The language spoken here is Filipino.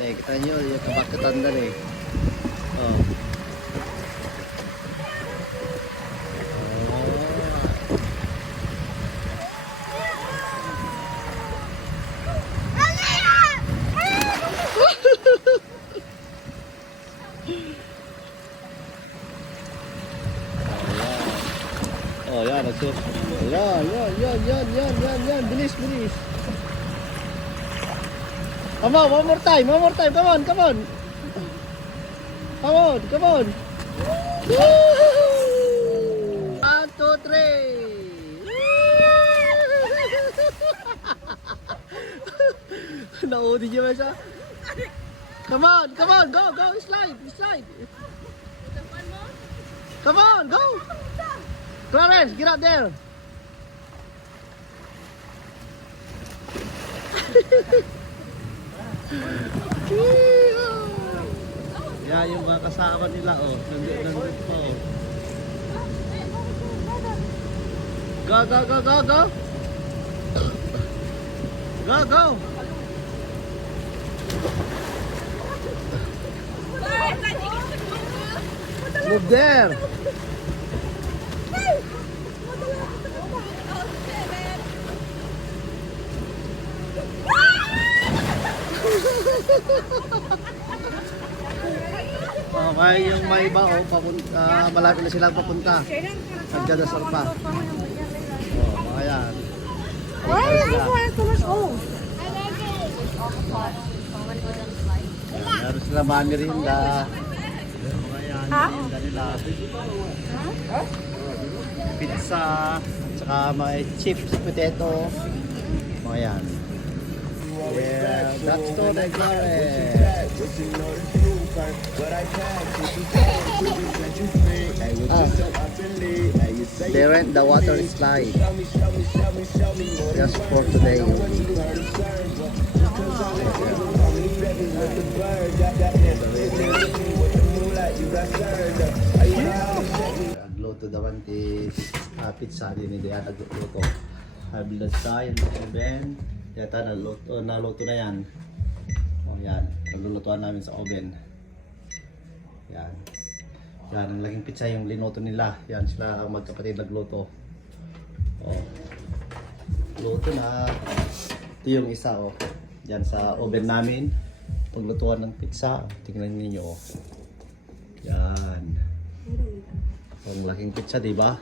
Kita nyo, yung kabakatan na eh. Oh. Oh, yan, nagsus. Yan. Bilis. Come on, one more time. Come on. Come on. Woo! 1, 2, 3. Naudi niyo ba siya? Come on, go, slide. Come on, go. Clarence, get out there. Yan yung mga kasama nila, oh. Nandun pa, oh. Go. Move there. Okay, yung may iba, oh, papunta, malapit na silang papunta. Nandiyan na sarpa. Oh, mga yan. Why are you going so much old? Yan, meron sila mami rinda. Mga yan, rinda nila. Pizza, tsaka may chips, potato. Mga yan. Yeah, that's all they got. They rent the water slide just for today. Nagluto daw ti pizza din hindi ata nagluto. Habilas tayo ng oven. Yata naluto na yan. O yan, naglulutuan namin sa oven. Yan. Yan, ang laging pizza yung linuto nila. Yan, sila ang magkapatid nagluto. O. Luto na. Ito yung isa, o. Yan sa oven namin. Paglutuan ng pizza. Tingnan niyo, o. Yan. Ang laking pizza, diba?